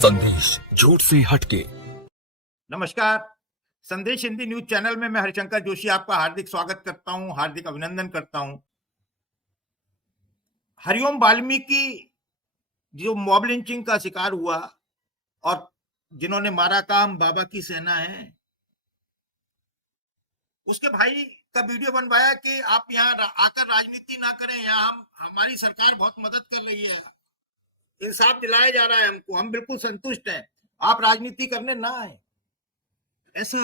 संदेश झूठ से हटके। नमस्कार। संदेश हिंदी न्यूज चैनल में मैं हरिशंकर जोशी आपका हार्दिक स्वागत करता हूं, हार्दिक अभिनंदन करता हूं। हरिओम वाल्मीकि जो मॉब लिंचिंग का शिकार हुआ और जिन्होंने मारा काम बाबा की सेना है, उसके भाई का वीडियो बनवाया कि आप यहाँ आकर राजनीति ना करें, यहाँ हमारी सरकार बहुत मदद कर रही है, इंसाफ दिलाया जा रहा है हमको, हम बिल्कुल संतुष्ट हैं, आप राजनीति करने ना आए। ऐसा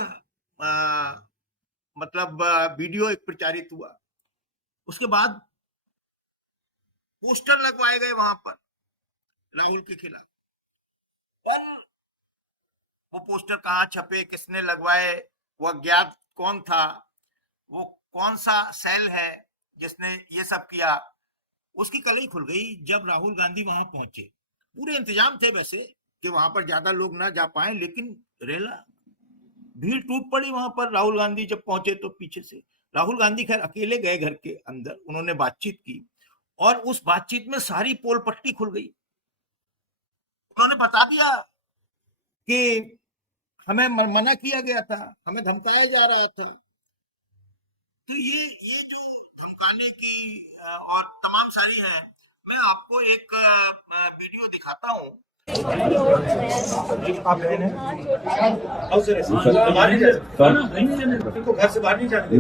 मतलब वीडियो एक प्रचारित हुआ। उसके बाद पोस्टर लगवाए गए वहां पर राहुल के खिलाफ। वो पोस्टर कहाँ छपे, किसने लगवाए, वो अज्ञात कौन था, वो कौन सा सेल है जिसने ये सब किया, उसकी कल ही खुल गई जब राहुल गांधी वहां पहुंचे। पूरे इंतजाम थे वैसे कि वहां पर ज्यादा लोग ना जा पाए, लेकिन रेला भीड़ टूट पड़ी वहां पर। राहुल गांधी जब पहुंचे तो पीछे से राहुल गांधी खैर अकेले गए घर के अंदर, उन्होंने बातचीत की और उस बातचीत में सारी पोल पट्टी खुल गई। उन्होंने बता दिया कि हमें मना किया गया था, हमें धमकाया जा रहा था। तो ये जो धमकाने की और तमाम सारी है, मैं आपको एक वीडियो दिखाता हूँ। आप बहन है, घर से बाहर नहीं जाने,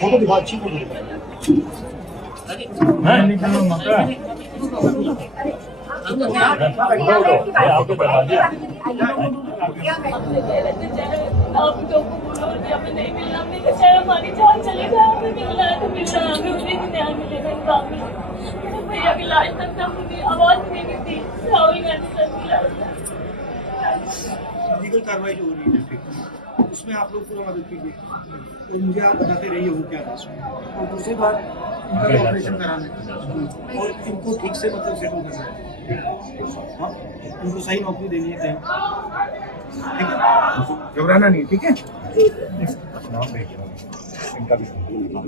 फोटो दिखा, अच्छी फोटो आपको बता दिया। आप तो हमें नहीं मिलना, हमने कहा चाहे हमारी जान चले जाए, हमें मिलना है तो मिलना है, हमें उसी दिन न्याय मिलेगा। काम में भैया की लाश तक ना मुझे आवाज नहीं मिलती, राहुल गांधी सर की लाश। लीगल कार्रवाई जो हो रही है उसमें आप लोग पूरा मदद कीजिए और मुझे आप बताते रहिए वो क्या है। और दूसरी बात, इनका ऑपरेशन कराना है और इनको ठीक से मतलब सेटल करना है, इनको सही नौकरी देनी है, ठीक है, घबराना नहीं, ठीक है।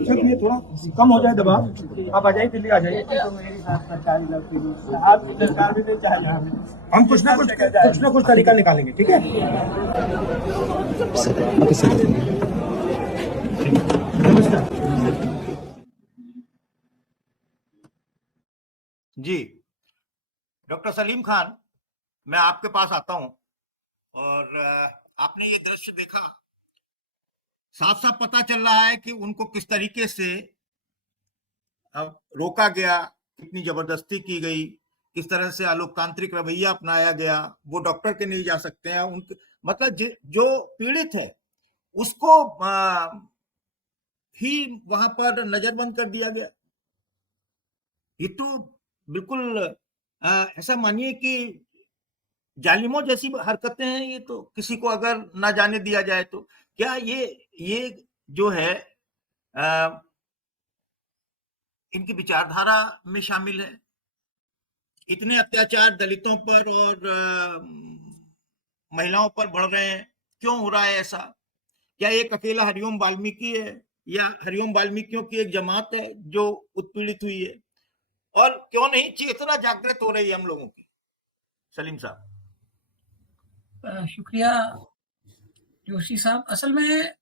जब ये थोड़ा कम हो जाए दबाव, आप आ जाइए, दिल्ली आ जाइए। तो मेरे साथ सरकारी नौकरी, आप सरकार में चाहे, हम कुछ ना कुछ तरीका निकालेंगे, ठीक है। नमस्कार जी, डॉक्टर सलीम खान, मैं आपके पास आता हूं और आपने ये दृश्य देखा, साफ साफ पता चल रहा है कि उनको किस तरीके से रोका गया, कितनी जबरदस्ती की गई, किस तरह से अलोकतांत्रिक रवैया अपनाया गया। वो डॉक्टर के नहीं जा सकते हैं, उनके मतलब जो पीड़ित है उसको ही वहां पर नजरबंद कर दिया गया। ये तो बिल्कुल ऐसा मानिए कि जालिमों जैसी हरकतें हैं। ये तो किसी को अगर ना जाने दिया जाए तो क्या ये जो है इनकी विचारधारा में शामिल है। इतने अत्याचार दलितों पर और महिलाओं पर बढ़ रहे हैं, क्यों हो रहा है ऐसा? क्या एक अकेला हरिओम वाल्मीकि है या हरिओम वाल्मीकियों की एक जमात है जो उत्पीड़ित हुई है? और क्यों नहीं चेतना जागृत हो रही है हम लोगों की? सलीम साहब। शुक्रिया जोशी साहब। असल में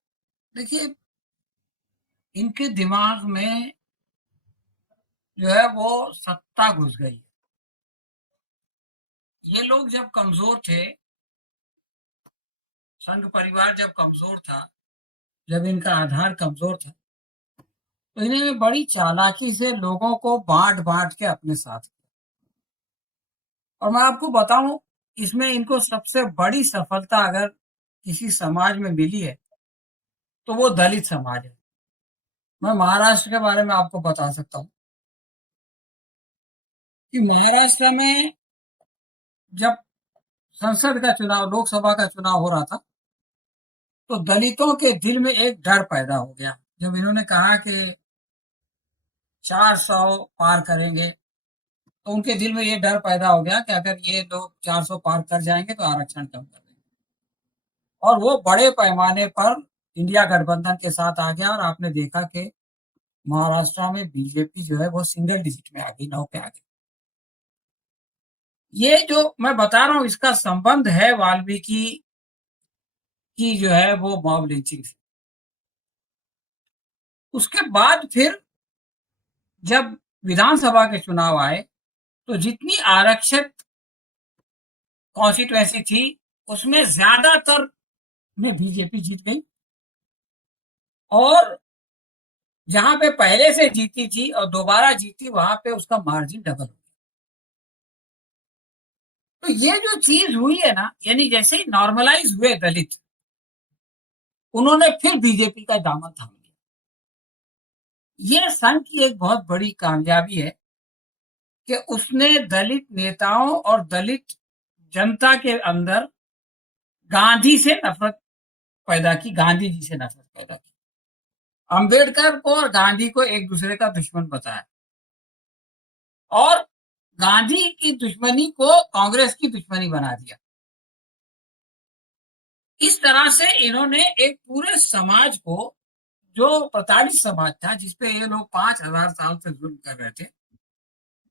देखिए, इनके दिमाग में जो है वो सत्ता घुस गई। ये लोग जब कमजोर थे, संघ परिवार जब कमजोर था, जब इनका आधार कमजोर था, तो इन्हें बड़ी चालाकी से लोगों को बांट बांट के अपने साथ किया। और मैं आपको बताऊं, इसमें इनको सबसे बड़ी सफलता अगर किसी समाज में मिली है तो वो दलित समाज है। मैं महाराष्ट्र के बारे में आपको बता सकता हूं कि महाराष्ट्र में जब संसद का चुनाव, लोकसभा का चुनाव हो रहा था, तो दलितों के दिल में एक डर पैदा हो गया। जब इन्होंने कहा कि 400 पार करेंगे, तो उनके दिल में ये डर पैदा हो गया कि अगर ये लोग 400 पार कर जाएंगे तो आरक्षण कम कर देंगे। और वो बड़े पैमाने पर इंडिया गठबंधन के साथ आ गया और आपने देखा कि महाराष्ट्र में बीजेपी जो है वो सिंगल डिजिट में आ गई, 9 पे आ गई। ये जो मैं बता रहा हूं इसका संबंध है वाल्मीकि की जो है वो मॉब लिंचिंग से। उसके बाद फिर जब विधानसभा के चुनाव आए तो जितनी आरक्षित कॉन्स्टिट्यूएंसी थी उसमें ज्यादातर में बीजेपी जीत गई, और जहां पे पहले से जीती थी और दोबारा जीती वहां पे उसका मार्जिन डबल हो गया। तो ये जो चीज हुई है ना, यानी जैसे ही नॉर्मलाइज हुए दलित, उन्होंने फिर बीजेपी का दामन थाम लिया। ये संघ की एक बहुत बड़ी कामयाबी है कि उसने दलित नेताओं और दलित जनता के अंदर गांधी से नफरत पैदा की, गांधी जी से नफरत पैदा की, अंबेडकर को और गांधी को एक दूसरे का दुश्मन बताया, और गांधी की दुश्मनी को कांग्रेस की दुश्मनी बना दिया। इस तरह से इन्होंने एक पूरे समाज को, जो प्रताड़ित समाज था जिसपे ये लोग 5000 साल से जुल्म कर रहे थे,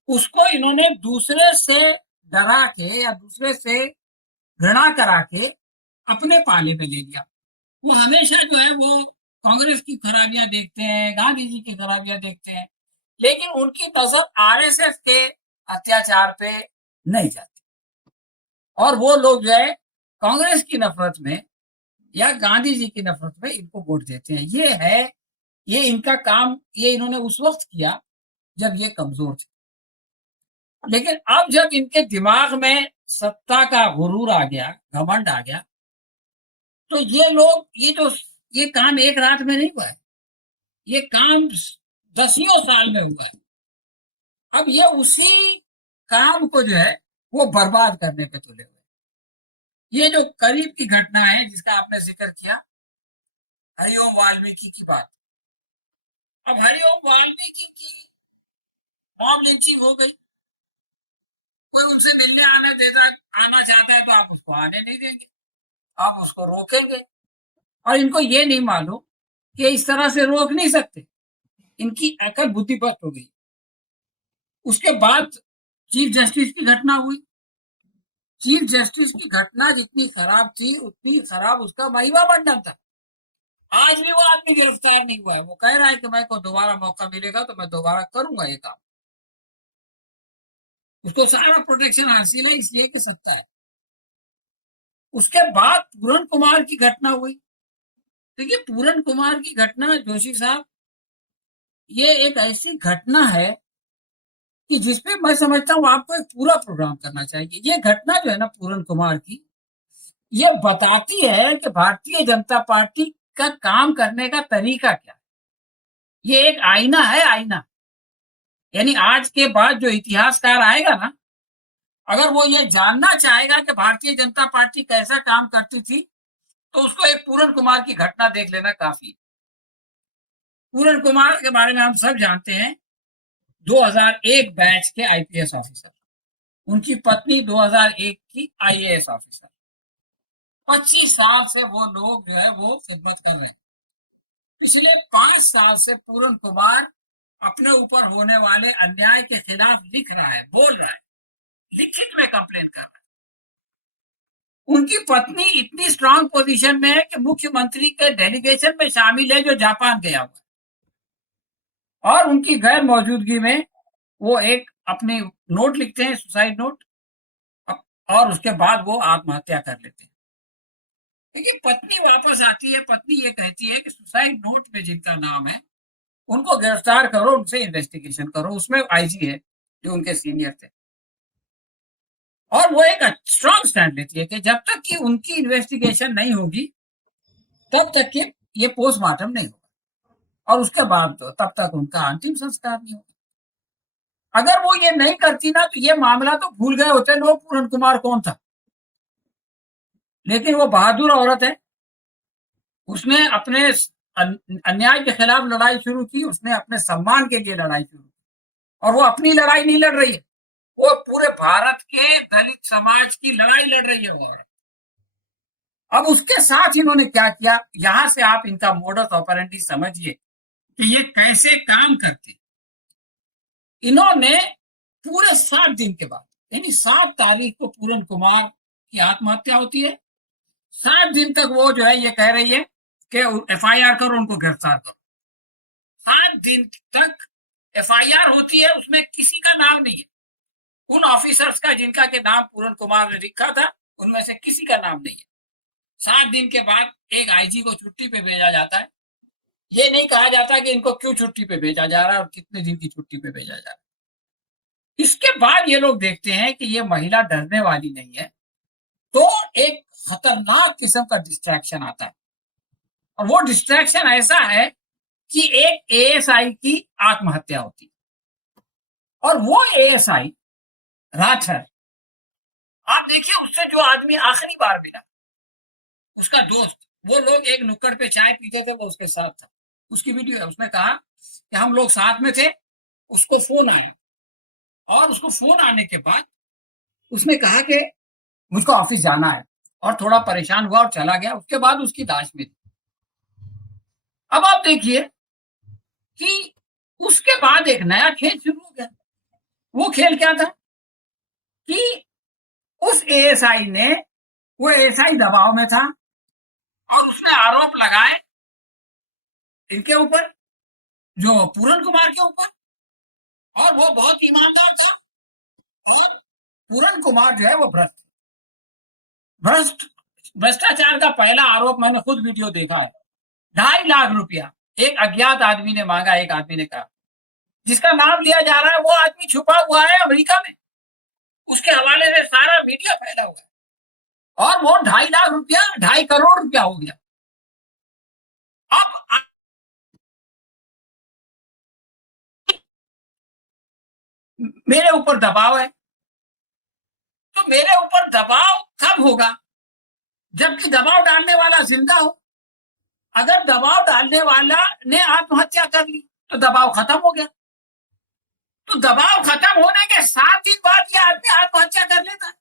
उसको इन्होंने दूसरे से डरा के या दूसरे से घृणा करा के अपने पाले में ले लिया। वो हमेशा जो है वो कांग्रेस की खराबियां देखते हैं, गांधी जी की खराबियां देखते हैं, लेकिन उनकी नजर आरएसएस के अत्याचार पे नहीं जाती, और वो लोग जो है कांग्रेस की नफरत में या गांधी जी की नफरत में इनको वोट देते हैं। ये है, ये इनका काम, ये इन्होंने उस वक्त किया जब ये कमजोर थे। लेकिन अब जब इनके दिमाग में सत्ता का गुरूर आ गया, घमंड आ गया, तो ये लोग, ये काम एक रात में नहीं हुआ है, ये काम दसियों साल में हुआ है। अब ये उसी काम को जो है वो बर्बाद करने पे तुले हुए। ये जो करीब की घटना है जिसका आपने जिक्र किया, हरिओम वाल्मीकि की बात। अब हरिओम वाल्मीकि की मॉब लिंचिंग हो गई, कोई उनसे मिलने आना चाहता है तो आप उसको आने नहीं देंगे, आप उसको रोकेंगे, और इनको ये नहीं मालूम कि इस तरह से रोक नहीं सकते, इनकी अकल बुद्धिपत हो गई। उसके बाद चीफ जस्टिस की घटना हुई। चीफ जस्टिस की घटना जितनी खराब थी उतनी खराब उसका महिमा मंडल था। आज भी वो आदमी गिरफ्तार नहीं हुआ है, वो कह रहा है कि मैं को दोबारा मौका मिलेगा तो मैं दोबारा करूंगा ये काम। उसको सारा प्रोटेक्शन हासिल है इसलिए कि सत्ता है। उसके बाद पूरन कुमार की घटना हुई। देखिए, पूरन कुमार की घटना जोशी साहब, ये एक ऐसी घटना है कि जिसपे मैं समझता हूँ आपको एक पूरा प्रोग्राम करना चाहिए। ये घटना जो है ना पूरन कुमार की, ये बताती है कि भारतीय जनता पार्टी का काम करने का तरीका क्या है। ये एक आईना है, आईना। यानी आज के बाद जो इतिहासकार आएगा ना, अगर वो ये जानना चाहेगा कि भारतीय जनता पार्टी कैसा काम करती थी, तो उसको एक पूरन कुमार की घटना देख लेना काफी। पूरन कुमार के बारे में हम सब जानते हैं, 2001 बैच के आईपीएस ऑफिसर, उनकी पत्नी 2001 की आईएएस ऑफिसर। 25 साल से वो लोग जो है वो खिदमत कर रहे हैं। पिछले 5 साल से पूरन कुमार अपने ऊपर होने वाले अन्याय के खिलाफ लिख रहा है, बोल रहा है, लिखित में कंप्लेन कर रहा है। उनकी पत्नी इतनी स्ट्रांग पोजीशन में है कि मुख्यमंत्री के डेलीगेशन में शामिल है जो जापान गया हुआ है, और उनकी गैर मौजूदगी में वो एक अपने नोट लिखते हैं, सुसाइड नोट, और उसके बाद वो आत्महत्या कर लेते हैं। देखिए, पत्नी वापस आती है, पत्नी ये कहती है कि सुसाइड नोट में जिनका नाम है उनको गिरफ्तार करो, उनसे इन्वेस्टिगेशन करो। उसमें आईजी है जो उनके सीनियर थे, और वो एक स्ट्रॉन्ग स्टैंड लेती है कि जब तक कि उनकी इन्वेस्टिगेशन नहीं होगी तब तक कि ये पोस्टमार्टम नहीं होगा, और उसके बाद तो तब तक उनका अंतिम संस्कार नहीं होगा। अगर वो ये नहीं करती ना तो ये मामला तो भूल गए होते लोग पूरन कुमार कौन था। लेकिन वो बहादुर औरत है, उसने अपने अन्याय के खिलाफ लड़ाई शुरू की, उसने अपने सम्मान के लिए लड़ाई शुरू की, और वो अपनी लड़ाई नहीं लड़ रही है, वो पूरे भारत के दलित समाज की लड़ाई लड़ रही है वो। अब उसके साथ इन्होंने क्या किया, यहां से आप इनका मोडस ऑपरेंडी समझिए कि ये कैसे काम करते। इन्होंने पूरे 60 दिन के बाद यानी 7 तारीख को पूरन कुमार की आत्महत्या होती है। 7 दिन तक वो जो है ये कह रही है कि एफआईआर करो, उनको गिरफ्तार करो। 7 दिन तक एफआईआर होती है, उसमें किसी का नाम नहीं है। उन ऑफिसर्स का जिनका के नाम पूरन कुमार ने लिखा था, उनमें से किसी का नाम नहीं है। 7 दिन के बाद एक आईजी को छुट्टी पे भेजा जाता है। ये नहीं कहा जाता कि इनको क्यों छुट्टी पे भेजा जा रहा है और कितने दिन की छुट्टी पे भेजा जा रहा है। इसके बाद ये लोग देखते हैं कि ये महिला डरने वाली नहीं है, तो एक खतरनाक किस्म का डिस्ट्रैक्शन आता है। और वो डिस्ट्रैक्शन ऐसा है कि एक एएसआई की आत्महत्या होती है, और वो एएसआई राठर, आप देखिए उससे जो आदमी आखिरी बार मिला, उसका दोस्त, वो लोग एक नुक्कड़ पे चाय पीते थे, वो उसके साथ था। उसकी वीडियो है, उसने कहा कि हम लोग साथ में थे, उसको फोन आया, और उसको फोन आने के बाद उसने कहा कि मुझको ऑफिस जाना है, और थोड़ा परेशान हुआ और चला गया। उसके बाद उसकी लाश मिली। अब आप देखिए कि उसके बाद एक नया खेल शुरू हो गया। वो खेल क्या था कि उस एएसआई ने, वो एएसआई दबाव में था और उसने आरोप लगाए इनके ऊपर, जो पूरन कुमार के ऊपर, और वो बहुत ईमानदार था। और पूरन कुमार जो है वो भ्रष्टाचार का पहला आरोप मैंने खुद वीडियो देखा है। 2.5 लाख रुपया एक अज्ञात आदमी ने मांगा। एक आदमी ने कहा, जिसका नाम लिया जा रहा है वो आदमी छुपा हुआ है अमेरिका में, उसके हवाले से सारा मीडिया फैला हुआ है, और वो 2.5 लाख रुपया 2.5 करोड़ रुपया हो गया। अब मेरे ऊपर दबाव है, तो मेरे ऊपर दबाव कब होगा? जबकि दबाव डालने वाला जिंदा हो। अगर दबाव डालने वाला ने आत्महत्या कर ली तो दबाव खत्म हो गया। तो दबाव खत्म होने के 7 दिन बाद ये आदमी आत्महत्या कर लेता है,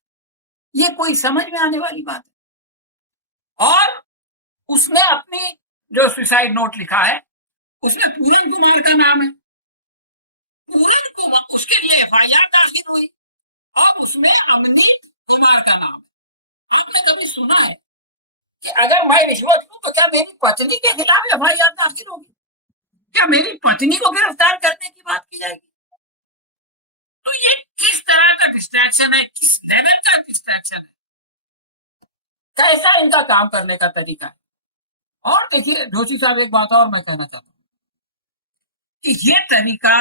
ये कोई समझ में आने वाली बात है। और उसने अपनी जो सुसाइड नोट लिखा है, उसमें पूरन कुमार का नाम है। पूरन कुमार, उसके लिए एफआईआर दाखिल हुई, और उसमें अमनीत कुमार का नाम है। आपने कभी सुना है कि अगर मैं रिश्वत लूं तो क्या मेरी पत्नी के खिलाफ एफआईआर दाखिल होगी? क्या मेरी पत्नी को गिरफ्तार करने की बात की जाएगी? तो ये किस तरह का डिस्ट्रैक्शन है, किस लेवल का डिस्ट्रैक्शन है, कैसा इनका काम करने का तरीका है। और देखिए जोशी साहब, एक बात और मैं कहना चाहता हूं कि ये तरीका,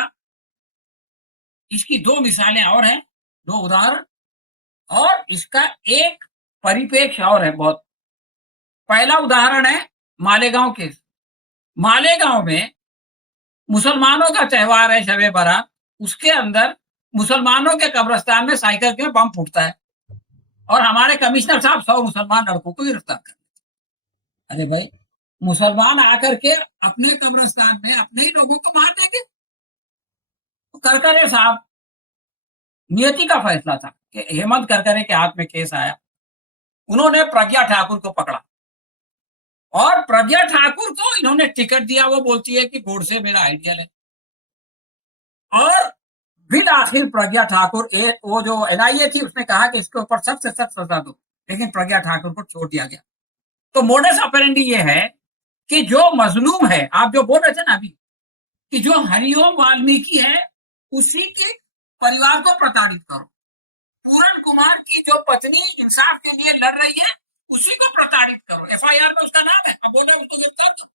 इसकी 2 मिसालें और हैं, 2 उदाहरण, और इसका एक परिपेक्ष और है बहुत। पहला उदाहरण है मालेगांव केस। मालेगांव में मुसलमानों का त्योहार है शबे बारात, उसके अंदर मुसलमानों के कब्रिस्तान में साइकिल के बम फूटता है, और हमारे कमिश्नर साहब 100 मुसलमान लड़कों को गिरफ्तार कर। अरे भाई, मुसलमान आकर के अपने कब्रिस्तान में अपने ही लोगों को मार देंगे? तो करकरे साहब, नियति का फैसला था कि हेमंत करकरे के हाथ में केस आया, उन्होंने प्रज्ञा ठाकुर को पकड़ा, और प्रज्ञा ठाकुर को इन्होंने टिकट दिया। वो बोलती है कि गोडसे मेरा आइडियल है, और फिर आखिर प्रज्ञा ठाकुर, वो जो एनआईए थी, उसने कहा कि इसके ऊपर सख्त से सख्त सजा दो, लेकिन प्रज्ञा ठाकुर को छोड़ दिया गया। तो मोडस ऑपरेंडी ये है कि जो मजलूम है, आप जो बोल रहे थे ना अभी, कि जो हरिओम वाल्मीकि है, उसी के परिवार को प्रताड़ित करो। पूरन कुमार की जो पत्नी इंसाफ के लिए लड़ रही है, उसी को प्रताड़ित करो। एफआईआर में उसका नाम है, अब बोलो उसको गिरफ्तार करो,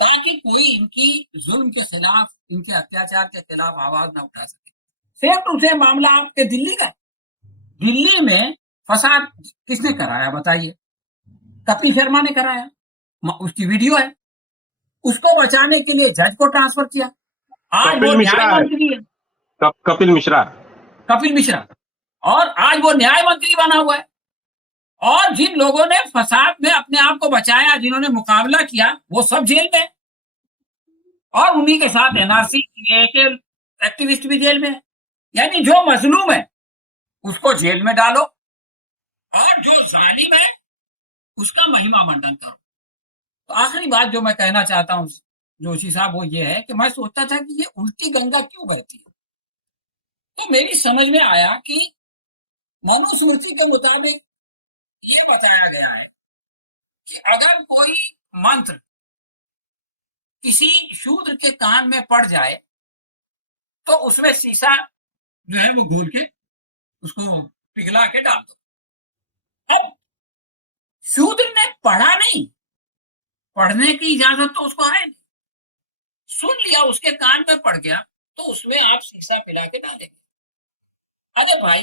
ताकि कोई इनकी जुल्म के खिलाफ, इनके अत्याचार के खिलाफ आवाज ना उठा सके। सेम टू सेम मामला आपके दिल्ली का। दिल्ली में फसाद किसने कराया बताइए? कपिल शर्मा ने कराया, उसकी वीडियो है। उसको बचाने के लिए जज को ट्रांसफर किया। आज वो न्याय मंत्री है, कपिल मिश्रा, और आज वो न्याय मंत्री बना हुआ है। और जिन लोगों ने फसाद में अपने आप को बचाया, जिन्होंने मुकाबला किया, वो सब जेल में, और उन्हीं के साथ एनआरसी के एक्टिविस्ट भी जेल में। यानी जो मजलूम है उसको जेल में डालो, और जो जालिम है उसका महिमा मंडन करो। तो आखिरी बात जो मैं कहना चाहता हूं जोशी साहब, वो ये है कि मैं सोचता था कि ये उल्टी गंगा क्यों बहती है। तो मेरी समझ में आया कि मनुस्मृति के मुताबिक ये बताया गया है कि अगर कोई मंत्र किसी शूद्र के कान में पड़ जाए तो उसमें शीशा जो है वो घोल के उसको पिघला के डाल दो। अब शूद्र ने पढ़ा नहीं, पढ़ने की इजाजत तो उसको है नहीं, सुन लिया, उसके कान में पड़ गया, तो उसमें आप शीशा पिला के डालेंगे। अरे भाई,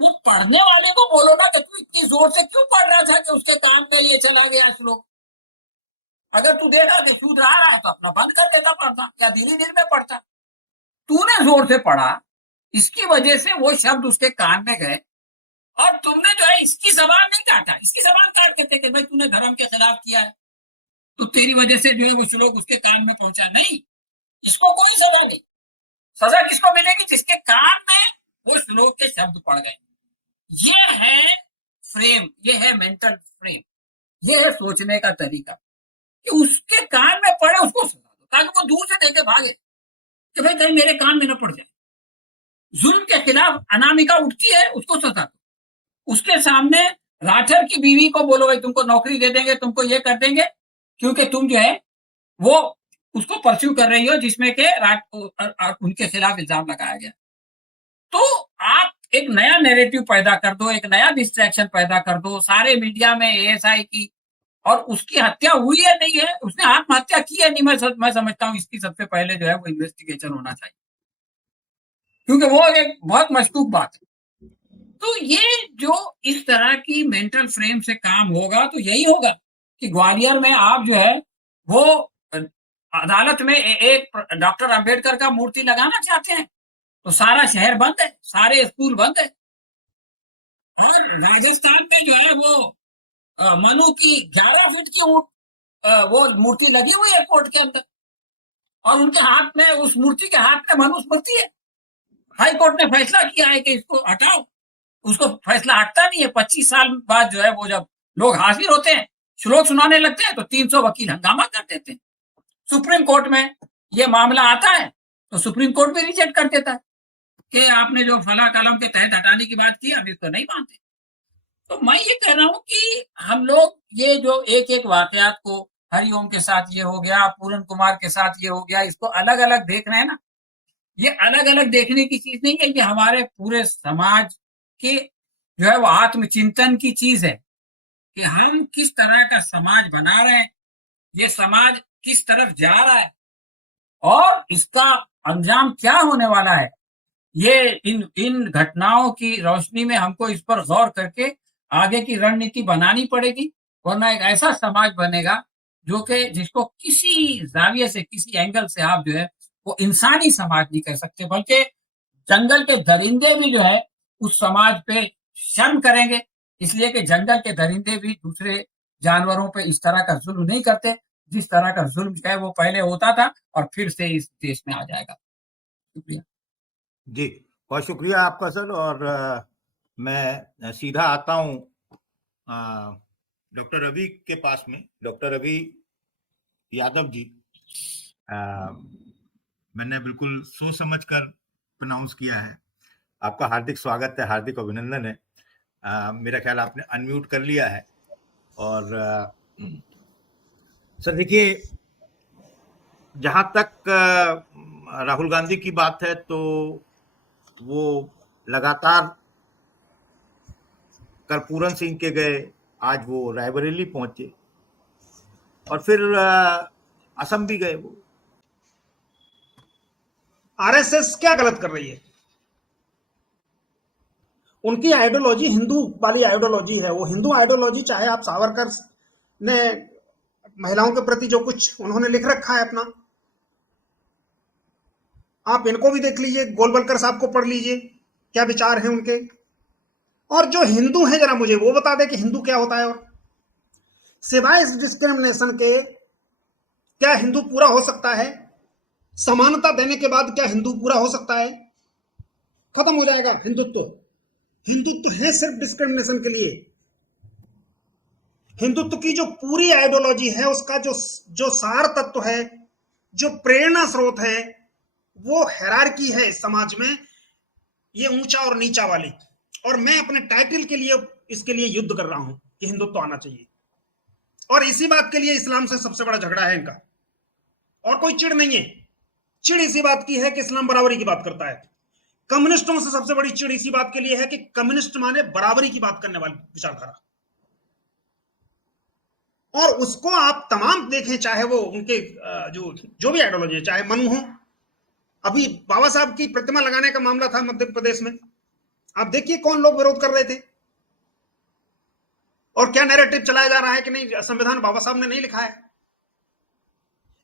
वो पढ़ने वाले को बोलो ना कि तू इतनी जोर से क्यों पढ़ रहा था कि उसके कान में ये चला गया श्लोक। अगर तू देखा कि शूद्र आ रहा तो अपना बंद कर देता पढ़ता, या धीरे धीरे में पढ़ता। तूने जोर से पढ़ा, इसकी वजह से वो शब्द उसके कान में गए, और तुमने जो है इसकी जबान नहीं काटा, इसकी जबान काट देते कि भाई तूने धर्म के खिलाफ किया है, तो तेरी वजह से जो है वो श्लोक उसके कान में पहुंचा। नहीं, इसको कोई सजा नहीं। सजा किसको मिलेगी? जिसके कान में वो श्लोक के शब्द पड़ गए। ये है फ्रेम, ये है मेंटल फ्रेम, ये है सोचने का तरीका कि उसके कान में पड़े उसको सजा दो, ताकि वो दूर से देखे भागे कि भाई कहीं मेरे कान में न पड़ जाए। जुल्म के खिलाफ अनामिका उठती है, उसको सजा दो। उसके सामने राठर की बीवी को बोलो भाई तुमको नौकरी दे देंगे, तुमको ये कर देंगे, क्योंकि तुम जो है वो उसको परस्यू कर रही हो, जिसमें के उनके खिलाफ इल्जाम लगाया गया। तो आप एक नया नैरेटिव पैदा कर दो, एक नया डिस्ट्रैक्शन पैदा कर दो सारे मीडिया में एएसआई की, और उसकी हत्या हुई है नहीं है, उसने आत्महत्या की है नहीं, मैं समझता हूं इसकी सबसे पहले जो है वो इन्वेस्टिगेशन होना चाहिए, क्योंकि वो एक बहुत मशकूक बात है। तो ये जो इस तरह की मेंटल फ्रेम से काम होगा तो यही होगा कि ग्वालियर में आप जो है वो अदालत में एक डॉक्टर अंबेडकर का मूर्ति लगाना चाहते हैं तो सारा शहर बंद है, सारे स्कूल बंद है। और राजस्थान में जो है वो मनु की 11 फीट की वो मूर्ति लगी हुई है कोर्ट के अंदर, और उनके हाथ में, उस मूर्ति के हाथ में मनुस्मृति है। हाई कोर्ट ने फैसला किया है कि इसको हटाओ, उसको फैसला हटता नहीं है। 25 साल बाद जो है वो जब लोग हाजिर होते हैं, श्लोक सुनाने लगते हैं, तो 300 वकील हंगामा कर देते हैं। सुप्रीम कोर्ट में ये मामला आता है तो सुप्रीम कोर्ट भी रिजेक्ट कर देता है कि आपने जो फला कलम के तहत हटाने की बात की, अभी तो नहीं मानते। तो मैं ये कह रहा हूं कि हम लोग ये जो एक एक वाकयात को, हरिओम के साथ ये हो गया, पूरन कुमार के साथ ये हो गया, इसको अलग अलग देख रहे हैं ना, ये अलग अलग देखने की चीज नहीं है, ये हमारे पूरे समाज के जो है वो आत्मचिंतन की चीज है कि हम किस तरह का समाज बना रहे हैं, ये समाज किस तरफ जा रहा है, और इसका अंजाम क्या होने वाला है। ये इन घटनाओं की रोशनी में हमको इस पर गौर करके आगे की रणनीति बनानी पड़ेगी, वरना एक ऐसा समाज बनेगा जो कि जिसको किसी जाविये से, किसी एंगल से आप जो है वो इंसानी समाज नहीं कह सकते, बल्कि जंगल के दरिंदे भी जो है उस समाज पे शर्म करेंगे, इसलिए कि जंगल के दरिंदे भी दूसरे जानवरों पे इस तरह का जुल्म नहीं करते जिस तरह का जुल्म जो है वो पहले होता था और फिर से इस देश में आ जाएगा। शुक्रिया जी, बहुत शुक्रिया आपका सर। और मैं सीधा आता हूँ डॉक्टर रवि के पास में। डॉक्टर रवि यादव जी, मैंने बिल्कुल सोच समझ कर प्रोनाउंस किया है, आपका हार्दिक स्वागत है, हार्दिक अभिनंदन है। मेरा ख्याल आपने अनम्यूट कर लिया है। और सर देखिए, जहां तक राहुल गांधी की बात है तो वो लगातार कर्पूरन सिंह के गए, आज वो रायबरेली पहुंचे और फिर असम भी गए। वो आरएसएस क्या गलत कर रही है? उनकी आइडियोलॉजी हिंदू वाली आइडियोलॉजी है। वो हिंदू आइडियोलॉजी, चाहे आप सावरकर ने महिलाओं के प्रति जो कुछ उन्होंने लिख रखा है अपना, आप इनको भी देख लीजिए, गोलवलकर साहब को पढ़ लीजिए, क्या विचार हैं उनके। और जो हिंदू हैं, जरा मुझे वो बता दे कि हिंदू क्या होता है। और सिवाय इस डिस्क्रिमिनेशन के क्या हिंदू पूरा हो सकता है? समानता देने के बाद क्या हिंदू पूरा हो सकता है? खत्म हो जाएगा हिंदुत्व। हिंदुत्व है सिर्फ डिस्क्रिमिनेशन के लिए। हिंदुत्व की जो पूरी आइडियोलॉजी है, उसका जो सार तत्व है, जो प्रेरणा स्रोत है, वो हायरार्की है इस समाज में ये ऊंचा और नीचा वाली, और मैं अपने टाइटल के लिए इसके लिए युद्ध कर रहा हूं कि हिंदुत्व आना चाहिए, और इसी बात के लिए इस्लाम से सबसे बड़ा झगड़ा है इनका, और कोई चिढ़ नहीं है। चिढ़ इसी बात की है कि इस्लाम बराबरी की बात करता है। कम्युनिस्टों से सबसे बड़ी चिढ़ इसी बात के लिए है कि कम्युनिस्ट माने बराबरी की बात करने वाली विचारधारा, और उसको आप तमाम देखें, चाहे वो उनके जो भी आइडियोलॉजी है, चाहे मनु हो, अभी बाबा साहब की प्रतिमा लगाने का मामला था मध्य प्रदेश में, आप देखिए कौन लोग विरोध कर रहे थे, और क्या नैरेटिव चलाया जा रहा है कि नहीं संविधान बाबा साहब ने नहीं लिखा है।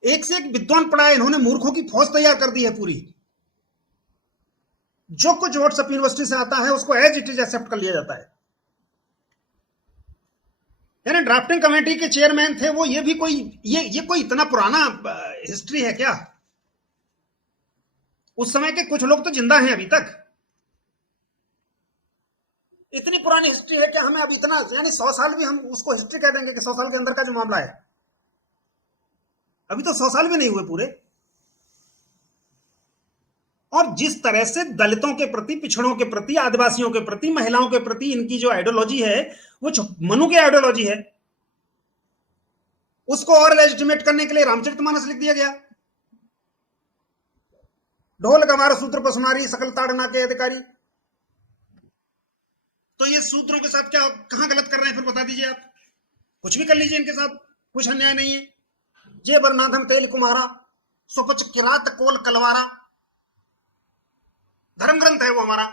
एक से एक विद्वान पढ़ा है इन्होंने, मूर्खों की फौज तैयार कर दी है पूरी। जो कुछ व्हाट्सएप यूनिवर्सिटी से आता है उसको एज इट इज एक्सेप्ट कर लिया जाता है। यानी ड्राफ्टिंग कमेटी के चेयरमैन थे वो, ये भी कोई ये कोई इतना पुराना हिस्ट्री है क्या? उस समय के कुछ लोग तो जिंदा हैं अभी तक। इतनी पुरानी हिस्ट्री है कि हमें अब इतना, यानी 100 साल भी हम उसको हिस्ट्री कह देंगे कि 100 साल के अंदर का जो मामला है, अभी तो 100 साल भी नहीं हुए पूरे। और जिस तरह से दलितों के प्रति, पिछड़ों के प्रति, आदिवासियों के प्रति, महिलाओं के प्रति इनकी जो आइडियोलॉजी है वो मनु की आइडियोलॉजी है, उसको और लेजिटिमेट करने के लिए रामचरितमानस लिख दिया गया। ढोल गवार सूत्र पर सुनारी सकल ताड़ना के अधिकारी। तो ये सूत्रों के साथ क्या, कहां गलत कर रहे हैं फिर बता दीजिए आप। कुछ भी कर लीजिए इनके साथ, कुछ अन्याय नहीं है। जे बरनाथन तेल कुमारा सुपच किरात कोल कलवारा, धर्म ग्रंथ है वो हमारा।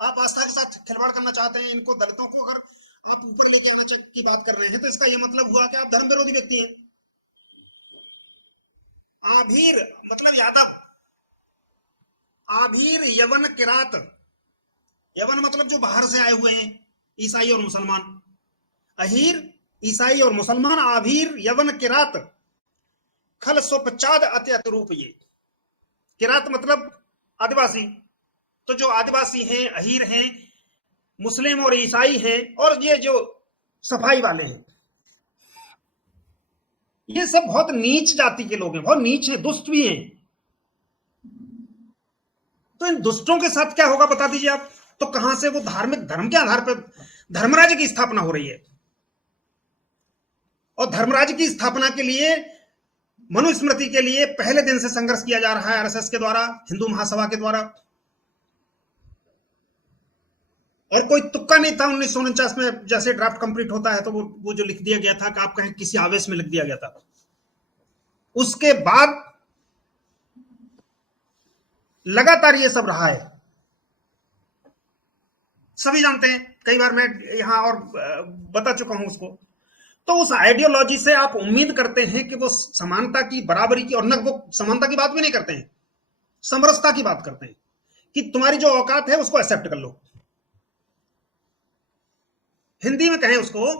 आप आस्था के साथ खिलवाड़ करना चाहते हैं, इनको दलितों को अगर आप ऊपर लेके आना की बात कर रहे हैं तो इसका यह मतलब हुआ कि आप धर्म विरोधी व्यक्ति हैं। आभीर मतलब यादव, आभीर यवन किरात, यवन मतलब जो बाहर से आए हुए हैं, ईसाई और मुसलमान। अहीर ईसाई और मुसलमान, आभीर यवन किरात, खल सोपचाद अत्यत रूप। ये किरात मतलब आदिवासी। तो जो आदिवासी हैं, अहीर हैं, मुस्लिम और ईसाई हैं, और ये जो सफाई वाले हैं, ये सब बहुत नीच जाति के लोग हैं, बहुत नीच हैं, दुष्ट भी हैं। तो इन दुष्टों के साथ क्या होगा बता दीजिए आप। तो कहां से वो धार्मिक, धर्म के आधार पर धर्मराज्य की स्थापना हो रही है, और धर्मराज्य की स्थापना के लिए, मनुस्मृति के लिए पहले दिन से संघर्ष किया जा रहा है आरएसएस के द्वारा, हिंदू महासभा के द्वारा। और कोई तुक्का नहीं था 1949 में, जैसे ड्राफ्ट कंप्लीट होता है तो वो जो लिख दिया गया था कि आप कहें किसी आवेश में लिख दिया गया था। उसके बाद लगातार ये सब रहा है, सभी जानते हैं, कई बार मैं यहां और बता चुका हूं उसको। तो उस आइडियोलॉजी से आप उम्मीद करते हैं कि वो समानता की, बराबरी की, और न वो समानता की बात भी नहीं करते हैं, समरसता की बात करते हैं कि तुम्हारी जो औकात है उसको एक्सेप्ट कर लो। हिंदी में कहें उसको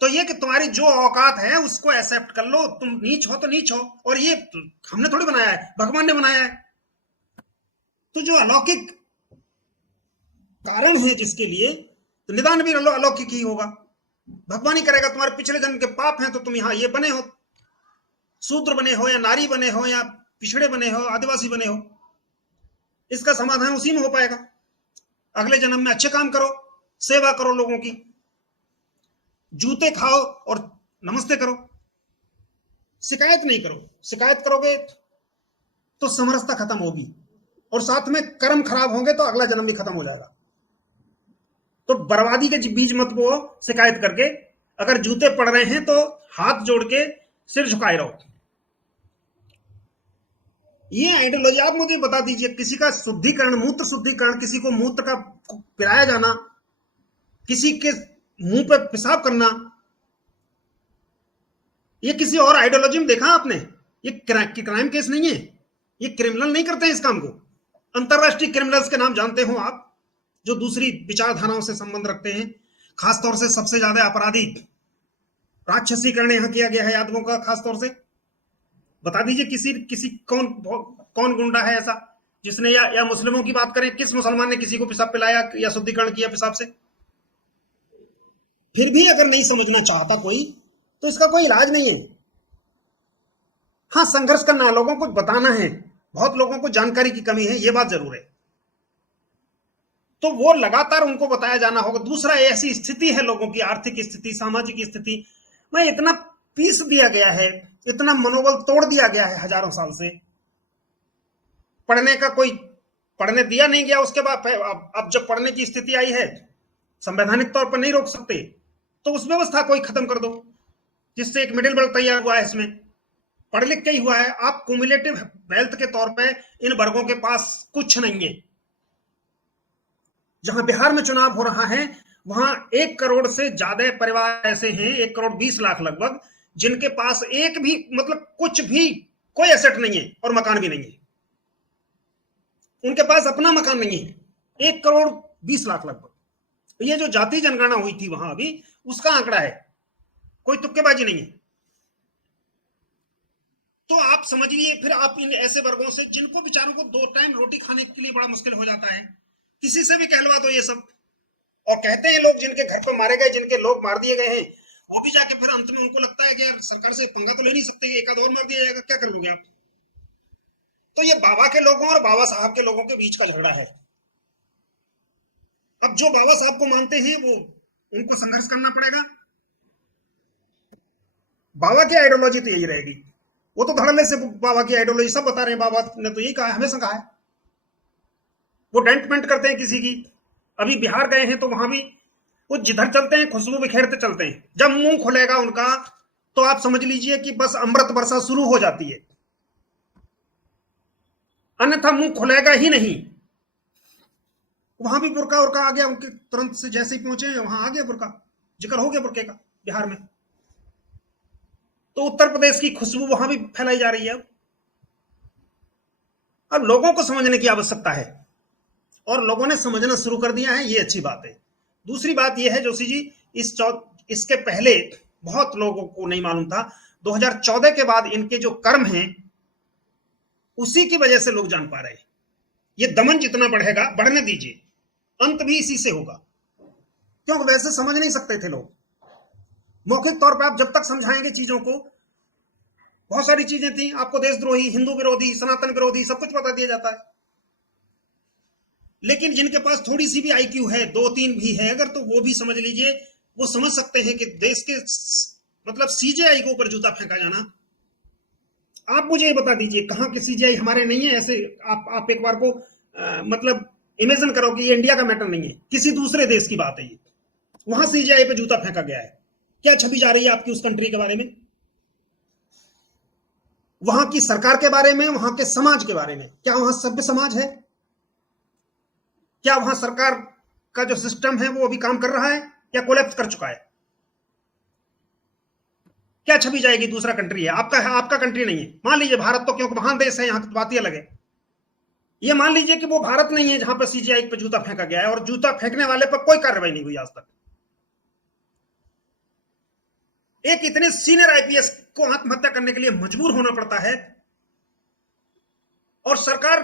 तो ये कि तुम्हारी जो औकात है उसको एक्सेप्ट कर लो, तुम नीच हो तो नीच हो, और ये हमने थोड़ी बनाया है, भगवान ने बनाया है। तो जो अलौकिक कारण है जिसके लिए, तो निदान भी अलौकिक ही होगा, भगवान ही करेगा। तुम्हारे पिछले जन्म के पाप हैं तो तुम यहां ये बने हो, शूद्र बने हो या नारी बने हो या पिछड़े बने हो, आदिवासी बने हो, इसका समाधान उसी में हो पाएगा। अगले जन्म में अच्छे काम करो, सेवा करो लोगों की, जूते खाओ और नमस्ते करो, शिकायत नहीं करो। शिकायत करोगे तो समरसता खत्म होगी, और साथ में कर्म खराब होंगे तो अगला जन्म भी खत्म हो जाएगा। तो बर्बादी के बीज मत बो शिकायत करके। अगर जूते पड़ रहे हैं तो हाथ जोड़ के सिर झुकाए रहो। ये आइडियोलॉजी आप मुझे बता दीजिए, किसी का शुद्धिकरण, मूत्र शुद्धिकरण, किसी को मूत्र का पिलाया जाना, किसी के मुंह पे पेशाब करना, ये किसी और आइडियोलॉजी में देखा आपने? ये क्राइम केस नहीं है, ये क्रिमिनल नहीं करते हैं इस काम को। अंतरराष्ट्रीय क्रिमिनल्स के नाम जानते हो आप, जो दूसरी विचारधाराओं से संबंध रखते हैं। खासतौर से सबसे ज्यादा अपराधी राक्षसीकरण यहां किया गया है यादवों का, खासतौर से। बता दीजिए किसी कौन गुंडा है ऐसा जिसने, या मुस्लिमों की बात करें, किस मुसलमान ने किसी को पेशाब पिलाया या शुद्धिकरण किया पेशाब से? फिर भी अगर नहीं समझना चाहता कोई तो इसका कोई इलाज नहीं है। हाँ, संघर्ष करना है, लोगों को बताना है, बहुत लोगों को जानकारी की कमी है, ये बात जरूर है। तो वो लगातार उनको बताया जाना होगा। दूसरा, ऐसी स्थिति है लोगों की, आर्थिक स्थिति, सामाजिक स्थिति में इतना पीस दिया गया है, इतना मनोबल तोड़ दिया गया है हजारों साल से। पढ़ने का कोई पढ़ने दिया नहीं गया, उसके बाद अब जब पढ़ने की स्थिति आई है, संवैधानिक तौर पर नहीं रोक सकते, तो उस व्यवस्था को ही खत्म कर दो जिससे एक मिडिल वर्ग तैयार हुआ है। इसमें पढ़ लिख के ही हुआ है। आप क्यूमुलेटिव वेल्थ के तौर पे इन वर्गों के पास कुछ नहीं है। जहां बिहार में चुनाव हो रहा है वहां 1 करोड़ से ज्यादा परिवार ऐसे हैं, 1 करोड़ 20 लाख लगभग, जिनके पास एक भी मतलब कुछ भी कोई एसेट नहीं है और मकान भी नहीं है। उनके पास अपना मकान नहीं है, 1 करोड़ 20 लाख लगभग। ये जो जाति जनगणना हुई थी वहां अभी, उसका आंकड़ा है, कोई तुक्केबाजी नहीं है। तो आप समझिए, फिर आप इन ऐसे वर्गों से जिनको बेचारों को 2 टाइम रोटी खाने के लिए बड़ा मुश्किल हो जाता है, किसी से भी कहलवा दो ये सब। और कहते हैं लोग जिनके घर पर मारे गए, जिनके लोग मार दिए गए हैं, वो भी जाके फिर अंत में उनको लगता है कि यार सरकार से पंगा तो ले नहीं सकते, एक आध और मार दिया जाएगा, क्या कर लोगे आप। तो ये बाबा के लोगों और बाबा साहब के लोगों के बीच का झगड़ा है। अब जो बाबा साहब को मानते हैं वो उनको संघर्ष करना पड़ेगा। बाबा की आइडियोलॉजी तो यही रहेगी। वो तो धड़ल्ले से बाबा की आइडियोलॉजी सब बता रहे हैं, बाबा ने तो यही कहा है, हमेशा कहा है। वो डेंटमेंट करते हैं किसी की। अभी बिहार गए हैं तो वहां भी वो जिधर चलते हैं खुशबू बिखेरते चलते हैं। जब मुंह खुलेगा उनका तो आप समझ लीजिए कि बस अमृत वर्षा शुरू हो जाती है, अन्यथा मुंह खुलेगा ही नहीं। वहां भी बुर्का उर्का आ गया उनके, तुरंत से जैसे ही पहुंचे वहां आ गया बुर्का, जिक्र हो गया बुर्के का बिहार में। तो उत्तर प्रदेश की खुशबू वहां भी फैलाई जा रही है। अब लोगों को समझने की आवश्यकता है और लोगों ने समझना शुरू कर दिया है, ये अच्छी बात है। दूसरी बात यह है जोशी जी, इसके पहले बहुत लोगों को नहीं मालूम था। 2014 के बाद इनके जो कर्म हैं उसी की वजह से लोग जान पा रहे हैं। ये दमन जितना बढ़ेगा, बढ़ने दीजिए, अंत भी इसी से होगा। क्योंकि वैसे समझ नहीं सकते थे लोग। मौखिक तौर पर आप जब तक समझाएंगे चीजों को, बहुत सारी चीजें थी, आपको देशद्रोही, हिंदू विरोधी, सनातन विरोधी सब कुछ बता दिया जाता है। लेकिन जिनके पास थोड़ी सी भी आईक्यू है, 2-3 भी है अगर, तो वो भी समझ लीजिए, वो समझ सकते हैं कि देश के मतलब सीजेआई के ऊपर जूता फेंका जाना। आप मुझे ये बता दीजिए कहां के सीजेआई हमारे नहीं है। ऐसे आप एक बार को मतलब इमेजिन करो कि ये इंडिया का मैटर नहीं है, किसी दूसरे देश की बात है ये, वहां सीजेआई पे जूता फेंका गया है। क्या छवि जा रही है आपकी उस कंट्री के बारे में, वहां की सरकार के बारे में, वहां के समाज के बारे में? क्या वहां सभ्य समाज है? क्या वहां सरकार का जो सिस्टम है वो अभी काम कर रहा है या कोलैप्स कर चुका है? क्या छवि जाएगी? दूसरा कंट्री है, आपका कंट्री नहीं है। मान लीजिए भारत, तो क्योंकि महान देश है, यहां की बात ही अलग है। ये मान लीजिए कि वो भारत नहीं है जहां पर सीजीआई पे जूता फेंका गया है और जूता फेंकने वाले पर कोई कार्रवाई नहीं हुई आज तक। एक इतने सीनियर आईपीएस को आत्महत्या करने के लिए मजबूर होना पड़ता है और सरकार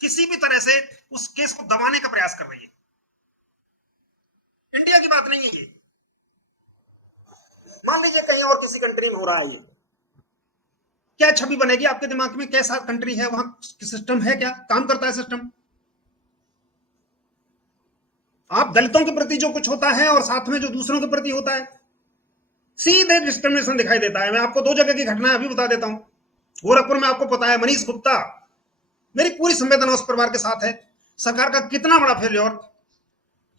किसी भी तरह से उस केस को दबाने का प्रयास कर रही है। इंडिया की बात नहीं है ये, मान लीजिए कहीं और किसी कंट्री में हो रहा है ये, क्या छवि बनेगी आपके दिमाग में? कैसा कंट्री है, वहां सिस्टम है, क्या काम करता है सिस्टम? आप दलितों के प्रति जो कुछ होता है और साथ में जो दूसरों के प्रति होता है, सीधे डिस्क्रिमिनेशन दिखाई देता है। मैं आपको 2 जगह की घटना अभी बता देता हूं। गोरखपुर में आपको पता है मनीष गुप्ता, मेरी पूरी संवेदना उस परिवार के साथ है। सरकार का कितना बड़ा फेल्योर,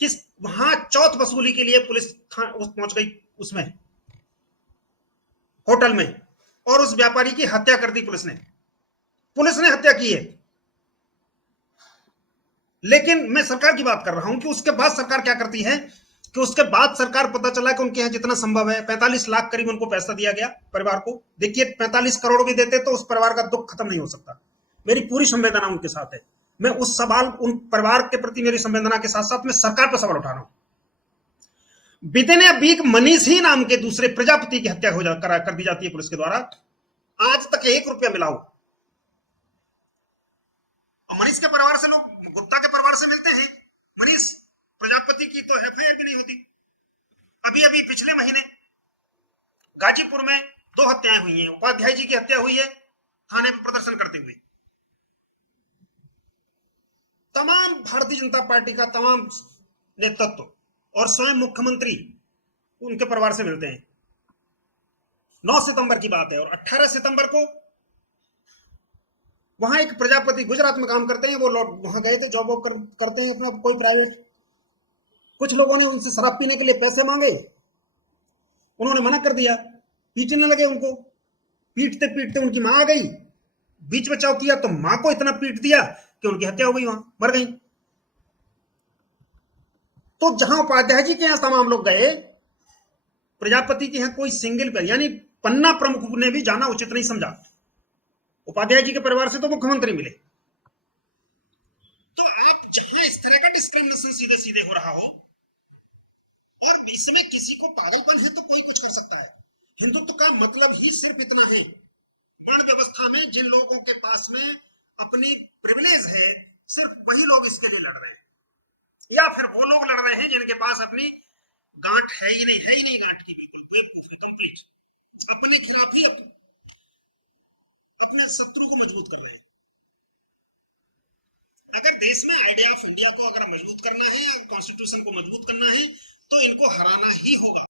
किस वहां चौथ वसूली के लिए पुलिस पहुंच गई उसमें होटल में और उस व्यापारी की हत्या कर दी पुलिस ने हत्या की है। लेकिन मैं सरकार की बात कर रहा हूं कि उसके बाद सरकार क्या करती है कि उसके बाद सरकार, पता चला कि उनके यहां जितना संभव है 45 लाख करीब उनको पैसा दिया गया परिवार को। देखिए 45 करोड़ भी देते तो उस परिवार का दुख खत्म नहीं हो सकता। मेरी पूरी संवेदना उनके साथ है। मैं उस सवाल, उन परिवार के प्रति मेरी संवेदना के साथ साथ मैं सरकार पर सवाल उठा रहा हूं। बीते वीक मनीष ही नाम के दूसरे प्रजापति की हत्या कर दी जाती है पुलिस के द्वारा। आज तक 1 रुपया मिला हो। और मनीष के परिवार से लोग गुप्ता के परिवार से मिलते हैं, मनीष प्रजापति की तो एफआईआर भी नहीं होती। अभी पिछले महीने गाजीपुर में 2 हत्याएं हुई हैं। उपाध्याय जी की हत्या हुई है थाने पर प्रदर्शन करते हुए। तमाम भारतीय जनता पार्टी का तमाम नेतृत्व और स्वयं मुख्यमंत्री उनके परिवार से मिलते हैं। 9 सितंबर की बात है और 18 सितंबर को वहां एक प्रजापति गुजरात में काम करते हैं, वो लोग वहां गए थे, जॉब करते हैं अपना कोई प्राइवेट। कुछ लोगों ने उनसे शराब पीने के लिए पैसे मांगे, उन्होंने मना कर दिया, पीटने लगे उनको। पीटते पीटते उनकी मां आ गई, बीच बचाव किया तो मां को इतना पीट दिया कि उनकी हत्या हो गई, वहां मर गई। तो जहां उपाध्याय जी के यहां तमाम लोग गए, प्रजापति के यहां कोई सिंगल पर, यानी पन्ना प्रमुख ने भी जाना उचित नहीं समझा। उपाध्याय जी के परिवार से तो मुख्यमंत्री मिले। तो आप जहां इस तरह का डिस्क्रिमिनेशन सीधे सीधे हो रहा हो और इसमें किसी को पागलपन है तो कोई कुछ कर सकता है। हिंदुत्व का मतलब ही सिर्फ इतना है, वर्ण व्यवस्था में जिन लोगों के पास में अपनी प्रिविलेज है, सिर्फ वही लोग इसके लिए लड़ रहे हैं, या फिर वो लोग लड़ रहे हैं जिनके पास अपनी गांठ है ही नहीं गांठ की, बिल्कुल कंप्लीट अपने खिलाफ ही अपने शत्रु को मजबूत कर रहे हैं। अगर देश में आइडिया ऑफ इंडिया को अगर मजबूत करना है, कॉन्स्टिट्यूशन को मजबूत करना है, तो इनको हराना ही होगा।